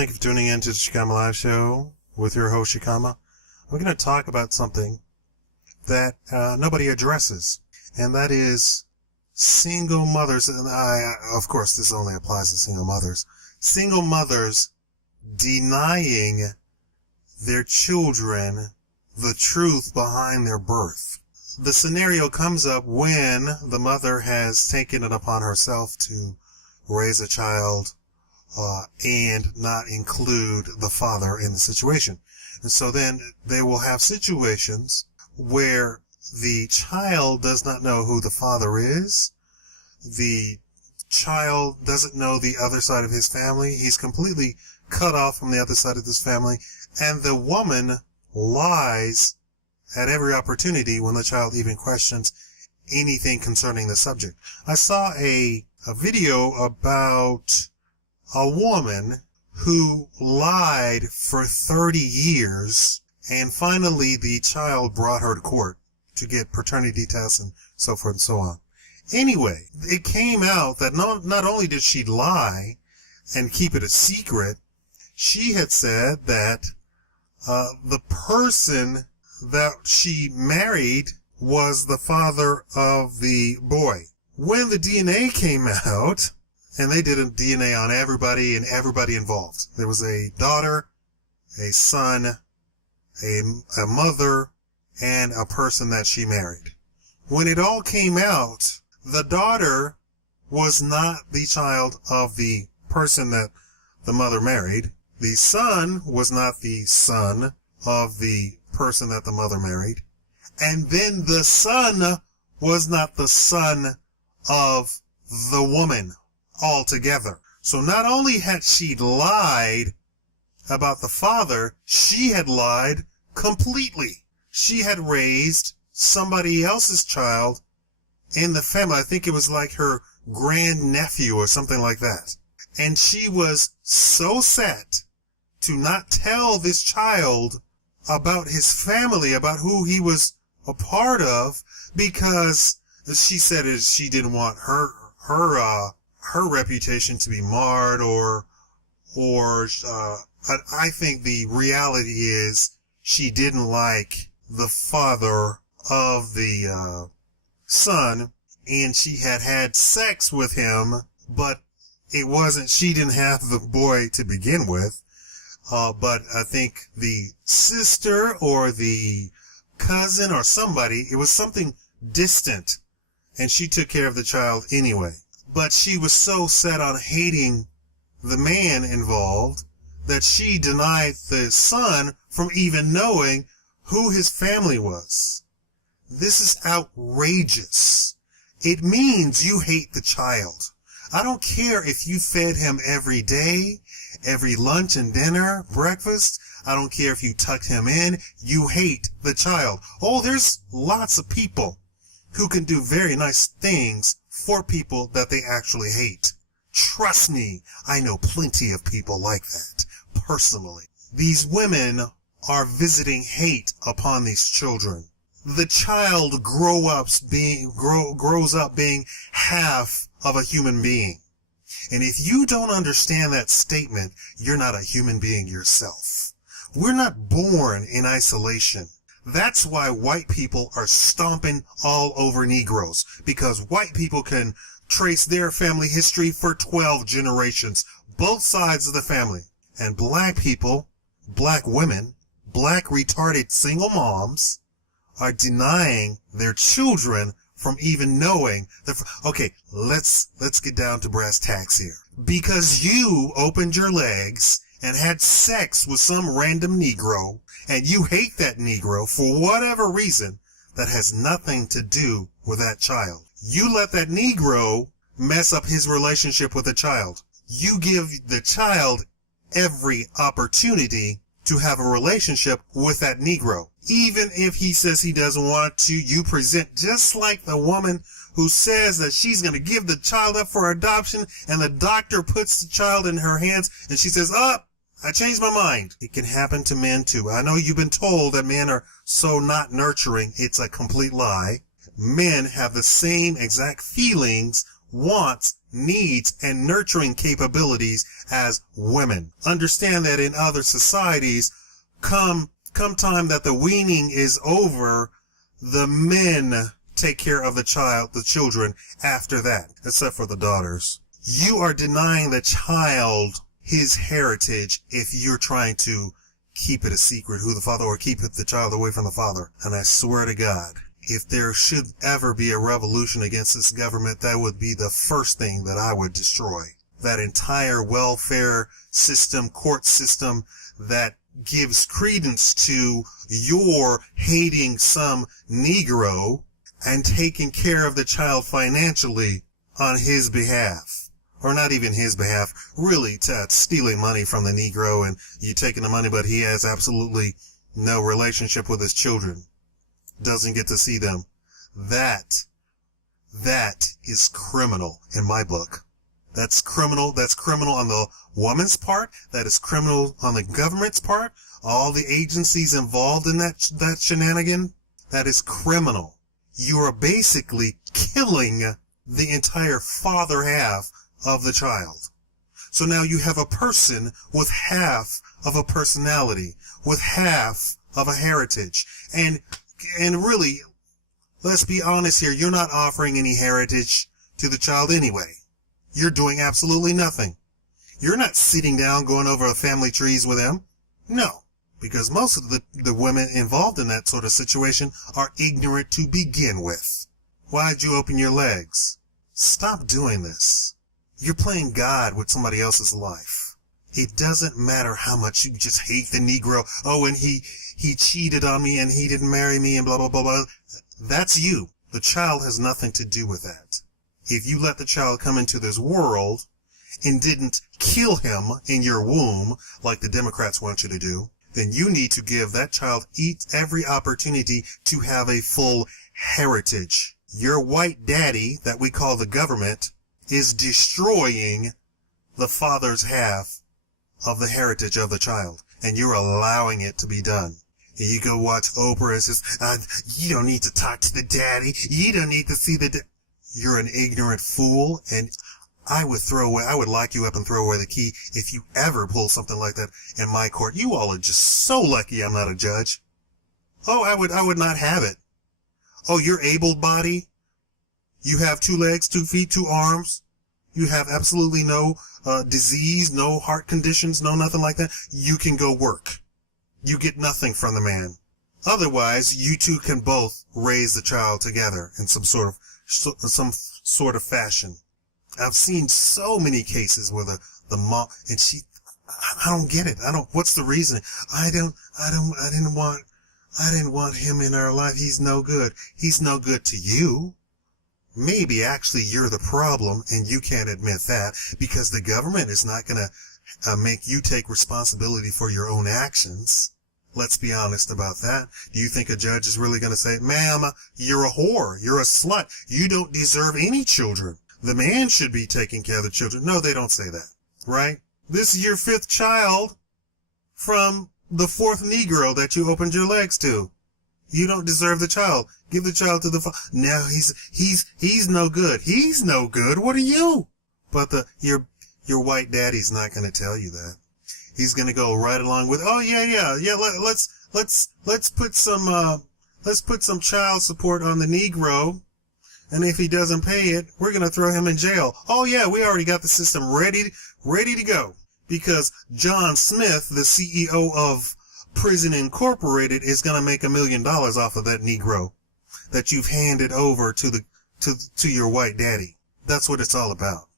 Thank you for tuning in to the Shikama Live Show with your host, Shikama. We're going to talk about something that nobody addresses, and that is single mothers. And of course, this only applies to single mothers. Single mothers denying their children the truth behind their birth. The scenario comes up when the mother has taken it upon herself to raise a child and not include the father in the situation. And so then they will have situations where the child does not know who the father is. The child doesn't know the other side of his family. He's completely cut off from the other side of this family. And the woman lies at every opportunity when the child even questions anything concerning the subject. I saw a video about a woman who lied for 30 years, and finally the child brought her to court to get paternity tests and so forth and so on. Anyway, it came out that not only did she lie and keep it a secret, she had said that the person that she married was the father of the boy. When the DNA came out, and they did a DNA on everybody and everybody involved. There was a daughter, a son, a mother, and a person that she married. When it all came out, the daughter was not the child of the person that the mother married. The son was not the son of the person that the mother married. And then the son was not the son of the woman altogether. So not only had she lied about the father, she had lied completely. She had raised somebody else's child in the family. I think it was like her grandnephew or something like that. And she was so set to not tell this child about his family, about who he was a part of, because she said she didn't want her reputation to be marred, or I think the reality is she didn't like the father of the son, and she had sex with him, but she didn't have the boy to begin with. But I think the sister or the cousin or somebody, it was something distant, and she took care of the child anyway. But she was so set on hating the man involved that she denied the son from even knowing who his family was. This is outrageous. It means you hate the child. I don't care if you fed him every day, every lunch and dinner, breakfast. I don't care if you tucked him in. You hate the child. Oh, there's lots of people who can do very nice things for people that they actually hate. Trust me, I know plenty of people like that, personally. These women are visiting hate upon these children. The child grows up being half of a human being. And if you don't understand that statement, you're not a human being yourself. We're not born in isolation. That's why white people are stomping all over Negroes, because white people can trace their family history for 12 generations, both sides of the family. And black people, black women, black retarded single moms are denying their children from even knowing that. Okay, let's get down to brass tacks here. Because you opened your legs and had sex with some random Negro, and you hate that Negro for whatever reason that has nothing to do with that child. You let that Negro mess up his relationship with the child. You give the child every opportunity to have a relationship with that Negro. Even if he says he doesn't want to, you present just like the woman who says that she's going to give the child up for adoption, and the doctor puts the child in her hands and she says, I changed my mind. It can happen to men too. I know you've been told that men are so not nurturing. It's a complete lie. Men have the same exact feelings, wants, needs and nurturing capabilities as women. Understand that in other societies, come time that the weaning is over, the men take care of the children after that, except for the daughters. You are denying the child his heritage if you're trying to keep it a secret who the father, or keep the child away from the father. And I swear to God, if there should ever be a revolution against this government, that would be the first thing that I would destroy. That entire welfare system, court system that gives credence to your hating some Negro and taking care of the child financially on his behalf. Or not even his behalf, really stealing money from the Negro, and you taking the money, but he has absolutely no relationship with his children. Doesn't get to see them. That is criminal in my book. That's criminal. That's criminal on the woman's part. That is criminal on the government's part. All the agencies involved in that shenanigan. That is criminal. You are basically killing the entire father half of the child. So now you have a person with half of a personality, with half of a heritage. And really, let's be honest here, you're not offering any heritage to the child anyway. You're doing absolutely nothing. You're not sitting down going over the family trees with him. No, because most of the women involved in that sort of situation are ignorant to begin with. Why'd you open your legs? Stop doing this. You're playing God with somebody else's life. It doesn't matter how much you just hate the Negro. Oh, and he cheated on me and he didn't marry me and blah, blah, blah, blah. That's you. The child has nothing to do with that. If you let the child come into this world and didn't kill him in your womb like the Democrats want you to do, then you need to give that child every opportunity to have a full heritage. Your white daddy that we call the government is destroying the father's half of the heritage of the child, and you're allowing it to be done. And you go watch Oprah and says, you don't need to talk to the daddy. You don't need to see the You're an ignorant fool, and I would lock you up and throw away the key if you ever pull something like that in my court. You all are just so lucky I'm not a judge. Oh, I would not have it. Oh, you're able-bodied? You have 2 legs, 2 feet, 2 arms. You have absolutely no disease, no heart conditions, no nothing like that. You can go work. You get nothing from the man. Otherwise, you two can both raise the child together in some sort of fashion. I've seen so many cases where the mom, and I don't get it. What's the reason? I didn't want him in our life. He's no good. He's no good to you. Maybe actually you're the problem and you can't admit that because the government is not going to make you take responsibility for your own actions. Let's be honest about that. Do you think a judge is really going to say, ma'am, you're a whore, you're a slut, you don't deserve any children. The man should be taking care of the children. No, they don't say that, right? This is your 5th child from the 4th Negro that you opened your legs to. You don't deserve the child. Give the child to the father. No, he's no good. He's no good. What are you? But your white daddy's not going to tell you that. He's going to go right along with, oh yeah. Let's put some child support on the Negro. And if he doesn't pay it, we're going to throw him in jail. Oh yeah, we already got the system ready to go. Because John Smith, the CEO of Prison Incorporated, is going to make $1 million off of that Negro that you've handed over to your white daddy. That's what it's all about.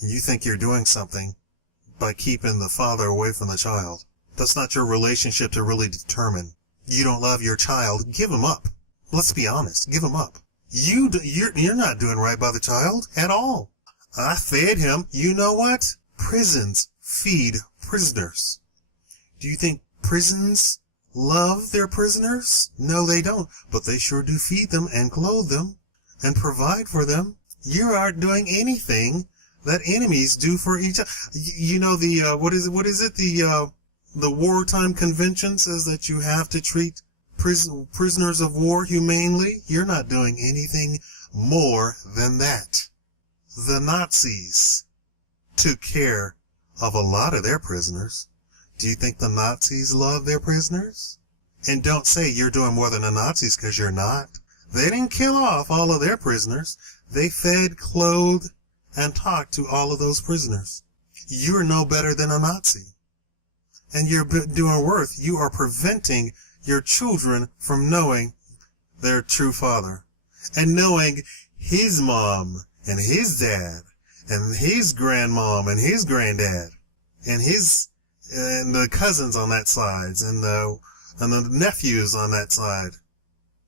And you think you're doing something by keeping the father away from the child. That's not your relationship to really determine. You don't love your child. Give him up. Let's be honest. Give him up. You're not doing right by the child at all. I fed him. You know what? Prisons feed prisoners. Do you think prisons love their prisoners? No, they don't. But they sure do feed them and clothe them and provide for them. You aren't doing anything that enemies do for each other. You know, what is it? The wartime convention says that you have to treat prisoners of war humanely. You're not doing anything more than that. the Nazis took care of a lot of their prisoners. Do you think the Nazis love their prisoners? And don't say you're doing more than the Nazis, because you're not. They didn't kill off all of their prisoners. They fed, clothed, and talked to all of those prisoners. You're no better than a Nazi. And you're doing worse. You are preventing your children from knowing their true father and knowing his mom and his dad and his grandmom and his granddad and the cousins on that side and the nephews on that side.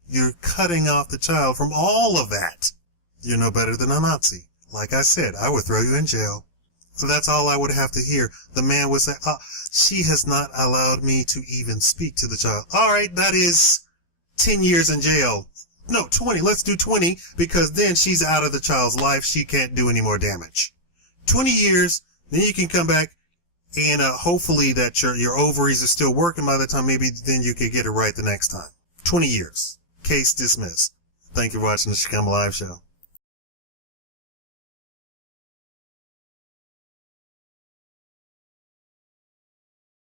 You're cutting off the child from all of that. You're no better than a Nazi. Like I said, I would throw you in jail. So that's all I would have to hear. The man would say, she has not allowed me to even speak to the child. All right, that is 10 years in jail. No, 20. Let's do 20, because then she's out of the child's life. She can't do any more damage. 20 years, then you can come back, and hopefully that your ovaries are still working by the time. Maybe then you could get it right the next time. 20 years. Case dismissed. Thank you for watching the Shikama Live Show.